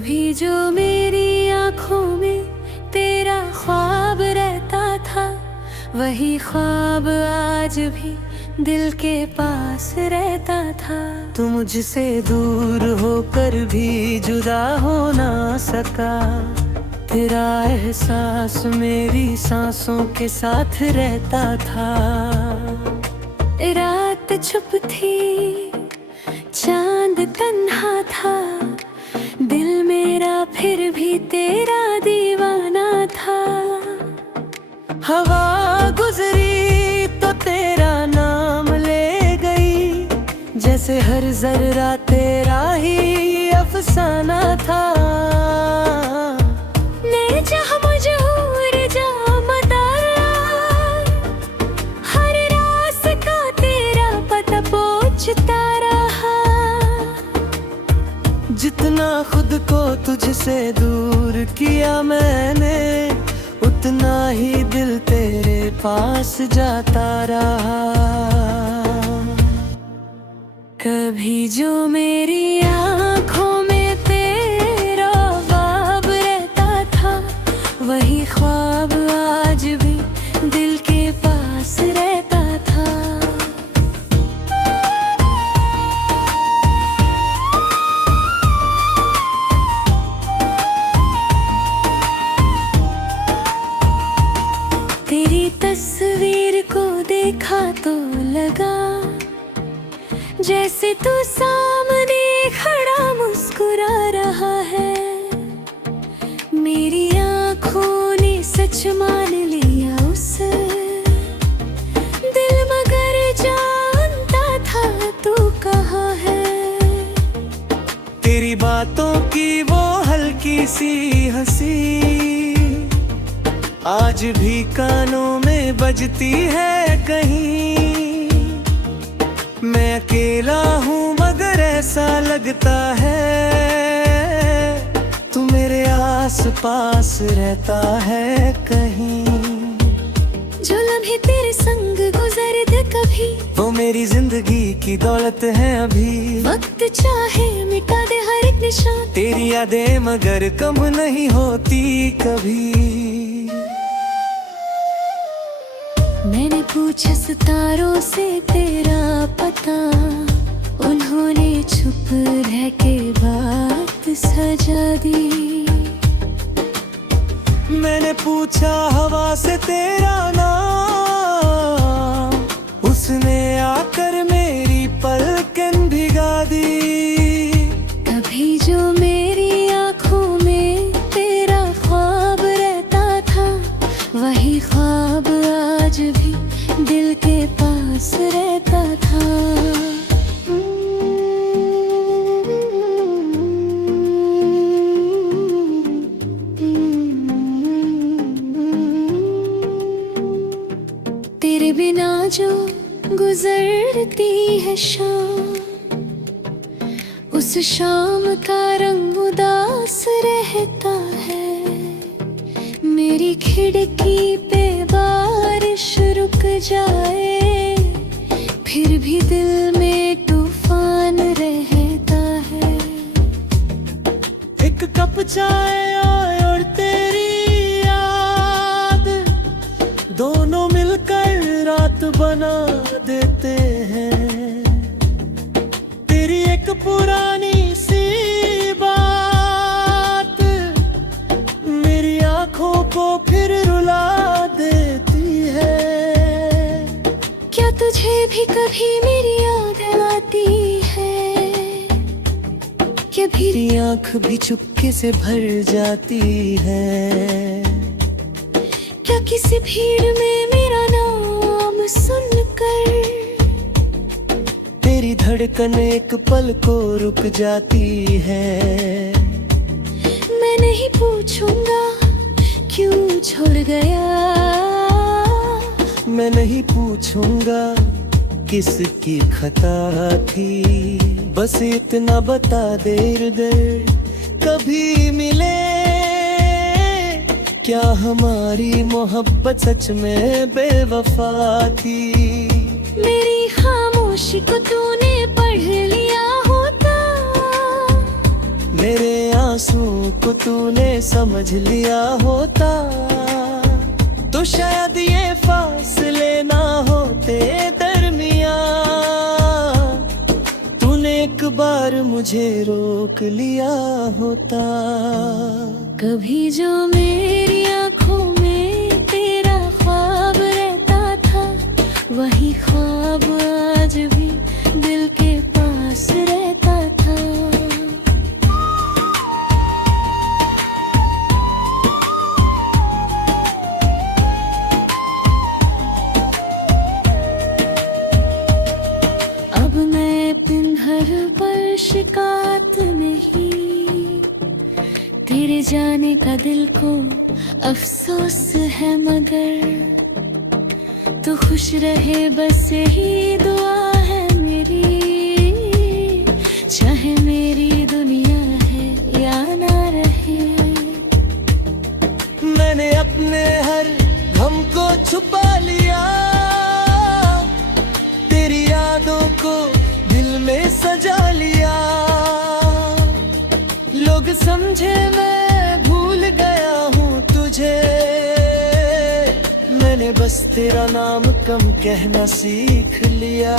कभी जो मेरी आँखों में तेरा ख्वाब रहता था, वही ख्वाब आज भी दिल के पास रहता था। तू मुझसे दूर होकर भी जुदा हो ना सका, तेरा एहसास मेरी सांसों के साथ रहता था। रात चुप थी, चांद तन्हा था, दिल मेरा फिर भी तेरा दीवाना था। हवा गुजरी तो तेरा नाम ले गई, जैसे हर जर्रा तेरा ही अफसाना था। ले जा मजहूर जा मदार, हर रास्ता तेरा पता पूछता रहा। जितना खुद को तुझसे दूर किया मैंने, उतना ही दिल तेरे पास जाता रहा। कभी जो मेरी आँखों में तेरा ख्वाब रहता था, वही ख्वाब आज भी दिल के पास रहता था। तेरी तस्वीर को देखा तो लगा, जैसे तू सामने खड़ा मुस्कुरा रहा है। मेरी आँखों ने सच मान लिया उस दिल, मगर जानता था तू कहाँ है। तेरी बातों की वो हल्की सी हंसी आज भी कानों में बजती है कहीं। मैं अकेला हूँ मगर ऐसा लगता है, तू मेरे आस पास रहता है कहीं। जो लम्हे तेरे संग गुजरे थे कभी, वो मेरी जिंदगी की दौलत है अभी। वक्त चाहे मिटा दे हर एक निशान, तेरी यादें मगर कम नहीं होती कभी। मैंने पूछा सितारों से तेरा पता, उन्होंने चुप रह के बात सजा दी। मैंने पूछा हवा से तेरा नाम, उसने आकर मेरी पलकें भिगा दी। कभी जो मेरी आँखों में तेरा ख्वाब रहता था, वही ख्वाब आज भी दिल के पास रहता था। तेरे बिना जो गुजरती है शाम, उस शाम का रंग उदास रहता है। मेरी खिड़की पे बारिश रुक जाए, फिर भी दिल में तूफान रहता है। एक कप चाय और तेरी याद, दोनों मिलकर रात बना देते हैं। तेरी एक पुरानी सी बात मेरी आँखों को फिर रुला देती है। क्या तुझे भी कभी मेरी याद आती है? क्या तेरी आँख भी चुपके से भर जाती है? क्या किसी भीड़ में मेरा नाम सुनकर तेरी धड़कन एक पल को रुक जाती है? मैं नहीं पूछूंगा क्यों छोड़ गया, मैं नहीं पूछूंगा किसकी खता थी। बस इतना बता दे हृदय, कभी मिले क्या हमारी मोहब्बत सच में बेवफा थी। मेरी खामोशी को तूने पढ़ लिया होता, मेरे आंसू को तूने समझ लिया होता तो शायद ये फासले ना होते दरमियां। तूने एक बार मुझे रोक लिया होता। कभी जो मेरी आँखों में तेरा ख्वाब रहता था, वही ख्वाब आज भी दिल के पास रहता था। अब मैं पिंघर पर शिकायत नहीं, तेरे जाने का दिल को अफसोस है, मगर तू खुश रहे बस यही दुआ है मेरी। चाहे मेरी दुनिया है या ना रहे। मैंने अपने हर गम को छुपा लिया, तेरी यादों को दिल में सजा लिया। लोग समझे मैं भूल गया हूँ तुझे, मैंने बस तेरा नाम कम कहना सीख लिया।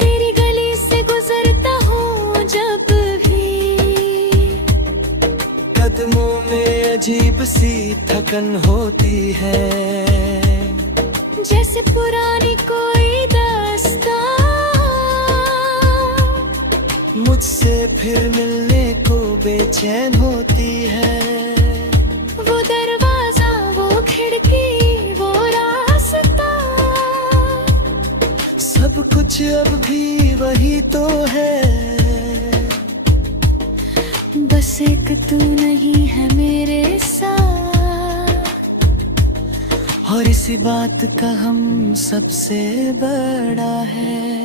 तेरी गली से गुजरता हूँ जब भी, कदमों में अजीब सी थकन होती है, जैसे पुरानी कोई दास्तां मुझसे फिर मिलने को बेचैन होती है। वो दरवाजा, वो खिड़की, वो रास्ता, सब कुछ अब भी वही तो है, बस एक तू नहीं है मेरे साथ। और इसी बात का हम सबसे बड़ा है।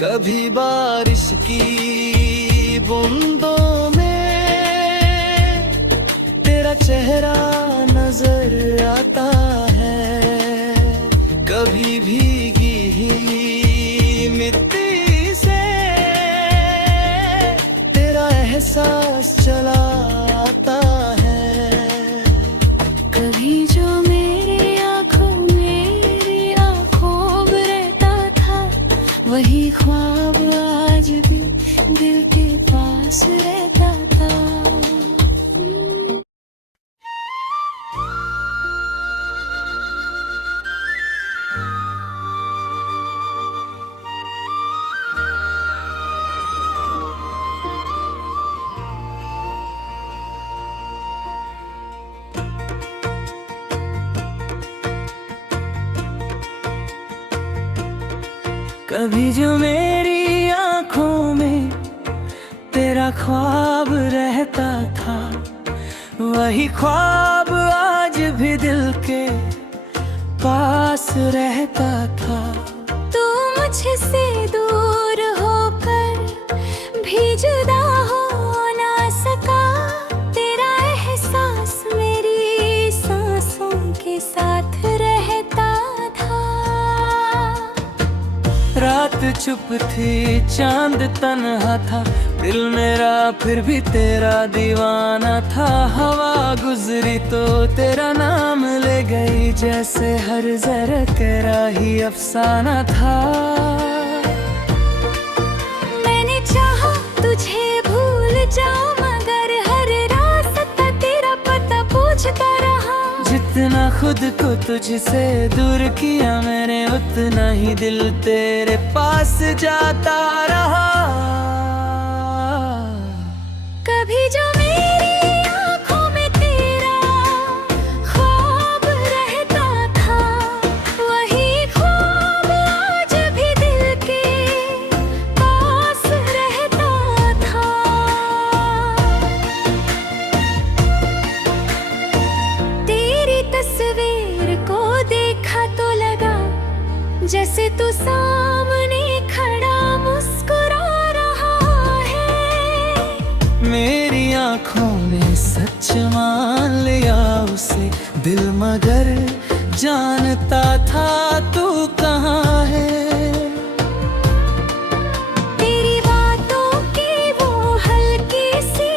कभी बारिश की बूंदों में तेरा चेहरा नजर आता है, कभी भीगी ही मिट्टी से तेरा एहसास चला आता है। कभी जो मेरी आँखों में रहता था, वही ख्वाब आज भी दिल के पास रहता था। कभी जो मेरी आँखों में तेरा ख्वाब रहता था, वही ख्वाब आज भी दिल के पास रहता था। तू मुझसे दूर होकर भी जुदा हो ना सका, तेरा एहसास मेरी सांसों के साथ रहता था। रात चुप थी, चांद तन्हा था, दिल मेरा फिर भी तेरा दीवाना था। हवा गुजरी तो तेरा नाम ले गई, जैसे हर जरा तेरा ही अफसाना था। मैंने चाहा तुझे भूल जाऊं, मगर हर रास्ता तेरा पता पूछता रहा। जितना खुद को तुझसे दूर किया मैंने, उतना ही दिल तेरे पास जाता रहा। कभी जो मेरी आँखों में तेरा ख्वाब रहता था, वही ख्वाब आज भी दिल के पास रहता था। तेरी तस्वीर को देखा तो लगा, जैसे तू सामने खड़ा मुस्कुरा रहा है। मेरी आँखों ने सच मान लिया उसे दिल, मगर जानता था तू कहाँ है। तेरी बातों की वो हल्की सी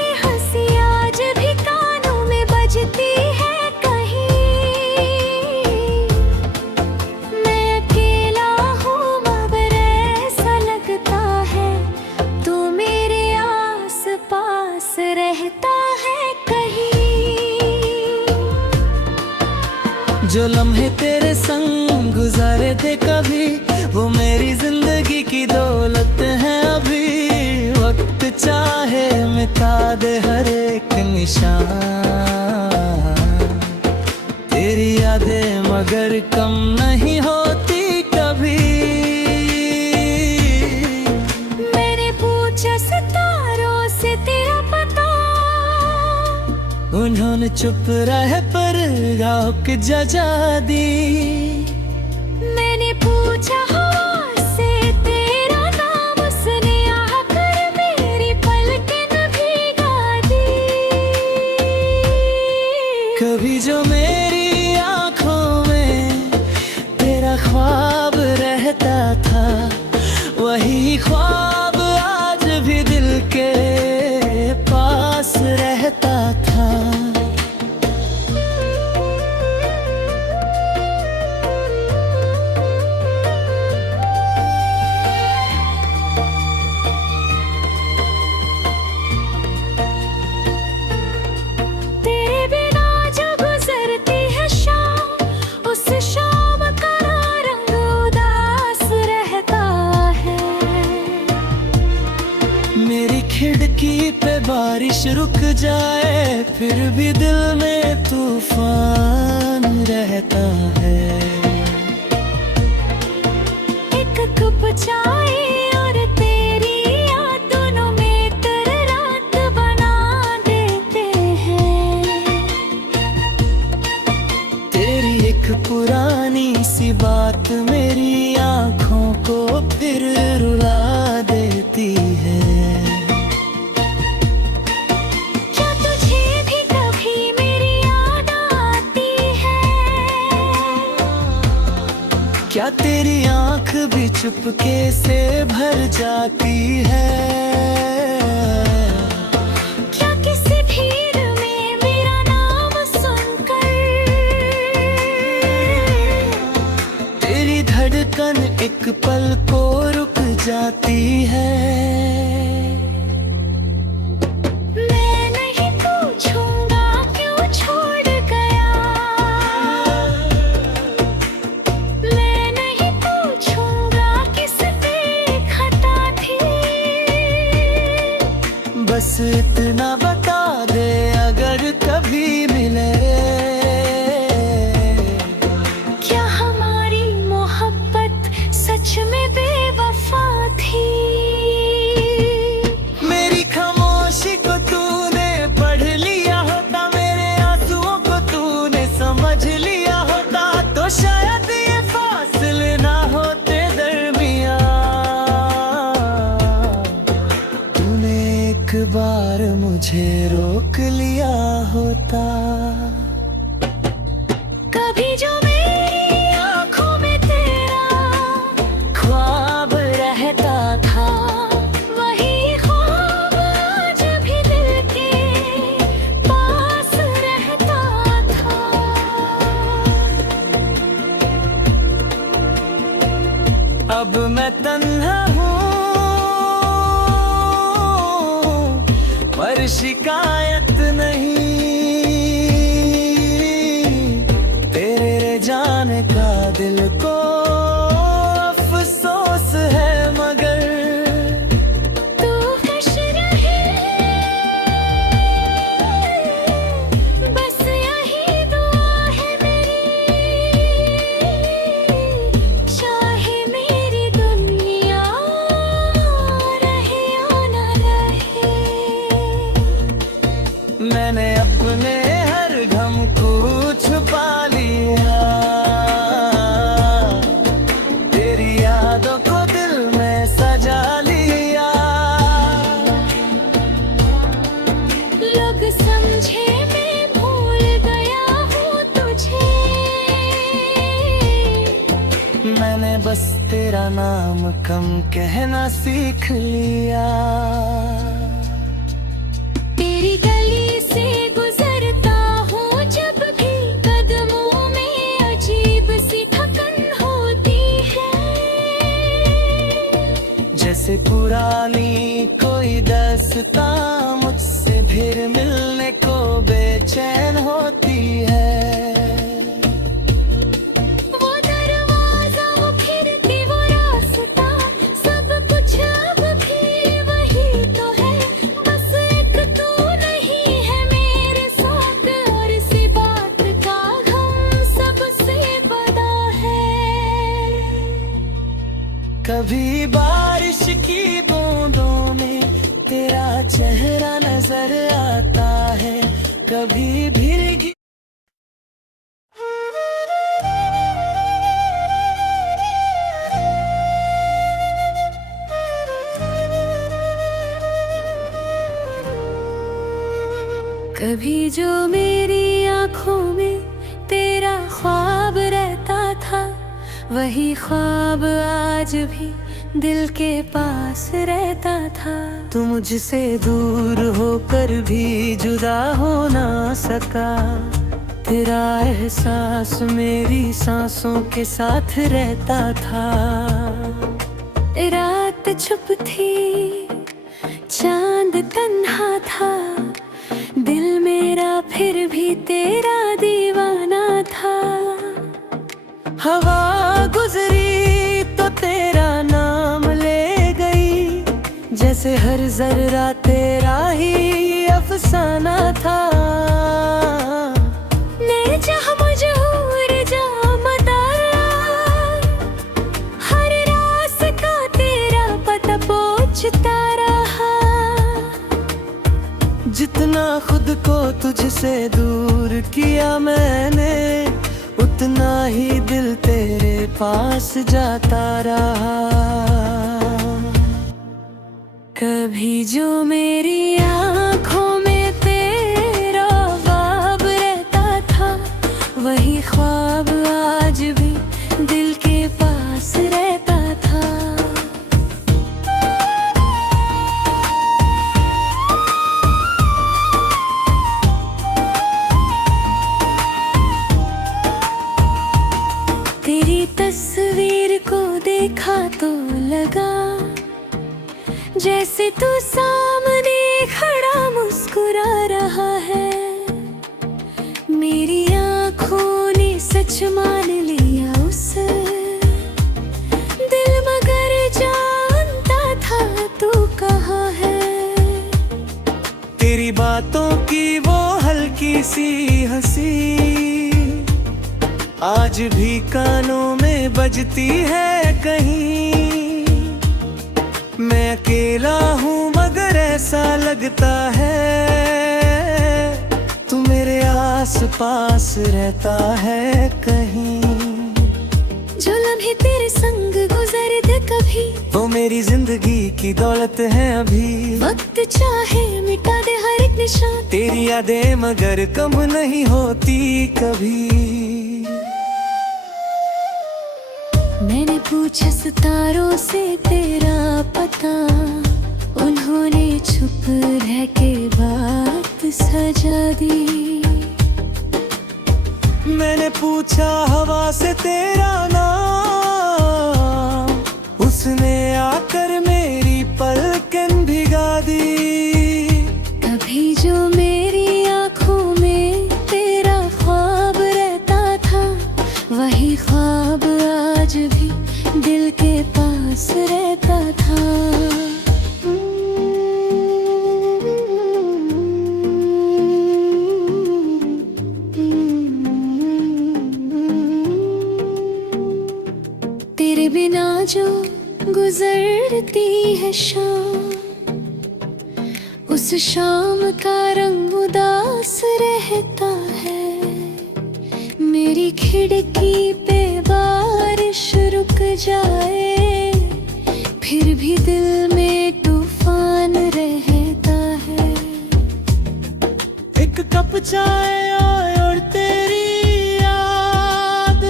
जो लम्हे तेरे संग गुजारे थे कभी, वो मेरी जिंदगी की दौलत है अभी। वक्त चाहे मिटा दे हर एक निशान, तेरी यादें मगर कम नहीं होती कभी। मैंने पूछा सितारों से तेरा पता, उन्होंने चुप रहे पर गाँव जजा दी। मैंने पूछा हवा से तेरा नाम, उसने आकर मेरी पलकें न भिगा दी। कभी जो मेरी आंखों में तेरा ख्वाब रहता था, वही ख्वाब आज भी दिल के पास रहता था। तेरे बिना जो गुजरती है शाम, उस शाम का रंग उदास रहता है। मेरी खिड़की पे बारिश रुक जाए, फिर भी दिल में तूफान रहता है। एक कप चाय और तेरी याद, दोनों मिलकर रात बना देते हैं। तेरी एक पुरानी सी बात मेरी आंखों को फिर रुला देती है। क्या तुझे भी कभी मेरी याद आती है? क्या तेरी आंख भी चुपके से भर जाती है? क्या किसी भीड़ में मेरा नाम सुनकर तेरी धड़कन एक पल को रुक जाती है? मैं नहीं पूछूंगा क्यों छोड़ गया, मैं नहीं पूछूंगा किस पे खता थी। बस इतना बता दे अगर कभी मिले, क्या हमारी मोहब्बत सच में बेवफा थी? मेरी खामोशी को तूने पढ़ लिया होता, मेरे आंसुओं को तूने समझ लिया होता, तो शायद ये फासले ना होते दरमियां। तूने एक बार मुझे रोक लिया होता। कभी जो मेरी आंखों में तेरा ख्वाब रहता था, वही ख्वाब आज भी दिल के पास रहता था। अब मैं तन्हा हूँ पर शिकायत नहीं, तेरे रे जाने का दिल को अफसोस है मगर। तू खुश रहे, बस यही दुआ है मेरी, चाहे मेरी दुनिया रहे या न रहे। मैंने अपने हर गम को छुपा लिया, तेरी यादों को दिल में सजा लिया। लोग समझे मैं भूल गया हूँ तुझे, मैंने बस तेरा नाम कम कहना सीख लिया। तेरी गली से गुजरता हूँ जब भी, कदमों में अजीब सी थकन होती है। जैसे पुरानी कोई दास्तां मुझसे फिर मिलने को बेचैन होती है। कभी बारिश की बूंदों में तेरा चेहरा नजर आता है, कभी भीगी कभी जो मेरी आँखों में तेरा ख्वाब रहता था, वही ख्वाब आज भी दिल के पास रहता था। तू मुझसे दूर होकर भी जुदा हो ना सका, तेरा एहसास मेरी सांसों के साथ रहता था। रात चुप थी, चांद तन्हा था, दिल मेरा फिर भी तेरा दीवाना था। हवा गुजरी तो तेरा नाम ले गई, जैसे हर जर्रा तेरा ही अफसाना था। मैं जहाँ मजबूर जा मदारा, हर रास्ता तेरा पता पूछता रहा। जितना खुद को तुझसे दूर किया मैंने, उतना ही दिल तेरे पास जाता रहा। कभी जो मेरी आँखों में तेरा ख्वाब रहता था, वही ख्वाब आज भी दिल के पास रहता था। तेरी तस्वीर को देखा तो लगा, जैसे तू सामने खड़ा मुस्कुरा रहा है। मेरी आँखों ने सच मान लिया उस दिल, मगर जानता था तू कहाँ है। तेरी बातों की वो हल्की सी हंसी आज भी कानों में बजती है कहीं। मैं अकेला हूँ मगर ऐसा लगता है, तू मेरे आस पास रहता है कहीं। जो लम्हे तेरे संग गुजरे थे कभी, वो मेरी जिंदगी की दौलत है अभी। वक्त चाहे मिटा दे हर एक निशान, तेरी यादें मगर कम नहीं होती कभी। मैंने पूछा सितारों से तेरा पता, उन्होंने चुप रह के बात सजा दी। मैंने पूछा हवा से तेरा नाम, उसने आकर मेरी पलकें भिगा दी। कभी जो मेरी आँखों में तेरा ख्वाब रहता था, वही ख्वाब आज भी दिल के पास रहता था। तेरे बिना जो गुजरती है शाम, उस शाम का रंग उदास रहता है। मेरी खिड़की पे बारिश रुक जाए, फिर भी दिल में तूफान रहता है। एक कप चाय और तेरी याद,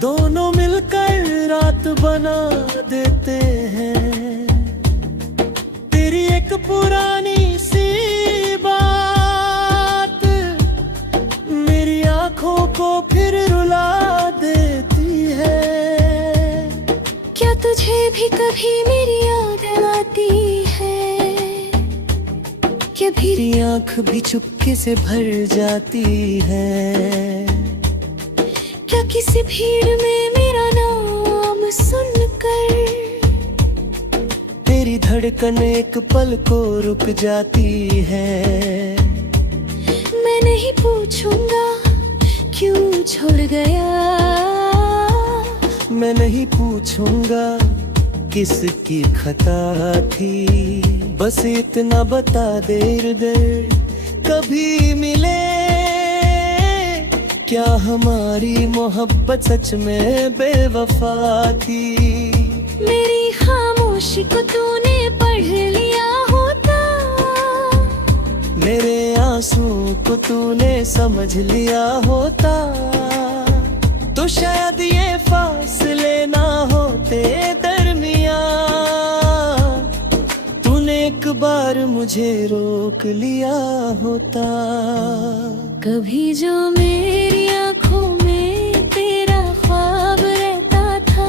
दोनों मिलकर रात बना देते हैं। तेरी एक पुरानी सी बात मेरी आंखों को फिर रुला देती है। क्या तुझे भी कभी मेरी याद आती है? क्या मेरी आंख भी चुपके से भर जाती है। क्या किसी भीड़ में मेरा नाम सुनकर तेरी धड़कन एक पल को रुक जाती है। मैं नहीं पूछूंगा क्यों छोड़ गया, मैं नहीं पूछूंगा किसकी खता थी, बस इतना बता दे हृदय कभी मिले क्या हमारी मोहब्बत सच में बेवफा थी। मेरी खामोशी को तूने पढ़ लिया होता, मेरे आंसू को तूने समझ लिया होता, तो शायद ये फासले ना होते दरमियां। तूने एक बार मुझे रोक लिया होता। कभी जो मेरी आंखों में तेरा ख्वाब रहता था,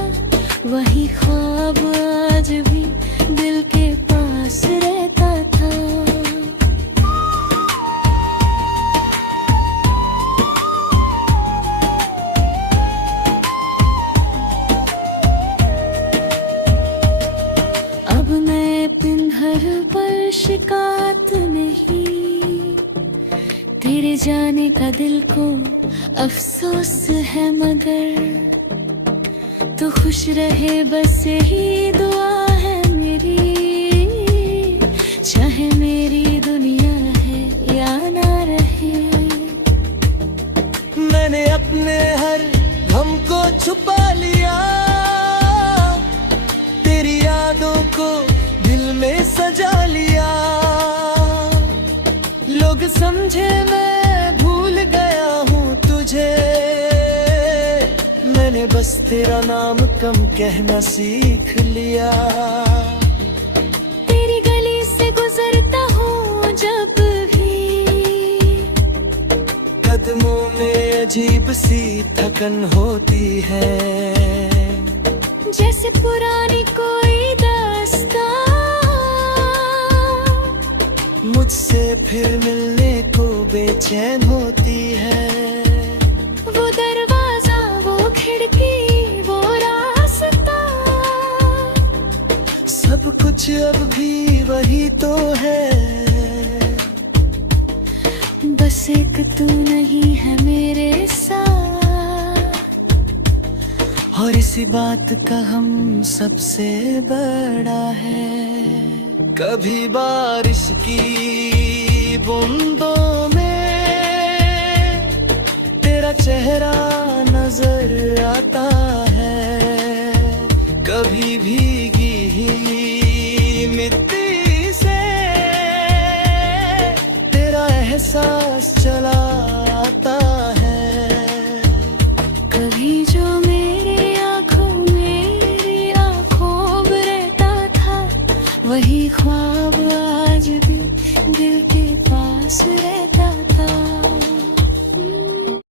वही ख्वाब आज भी दिल के पास रहता था। अब मैं पिंहर पर शिकायत नहीं, तेरे जाने का दिल को अफसोस है, मगर तू खुश रहे बस यही दुआ है मेरी, चाहे मेरी दुनिया है या ना रहे। मैंने अपने हर गम को छुपा लिया, तेरी यादों को दिल में सजा लिया। लोग समझे मैं भूल गया हूँ तुझे, मैंने बस तेरा नाम कम कहना सीख लिया। तेरी गली से गुजरता हूँ जब भी, कदमों में अजीब सी थकन होती है, जैसे पुरानी कोई दास्तां मुझसे फिर मिलने को बेचैन होती है। वो दरवाजा, वो खिड़की, वो रास्ता, सब कुछ अब भी वही तो है, बस एक तू नहीं है मेरे साथ। और इसी बात का हम सबसे बड़ा है। कभी बारिश की बूंदों में तेरा चेहरा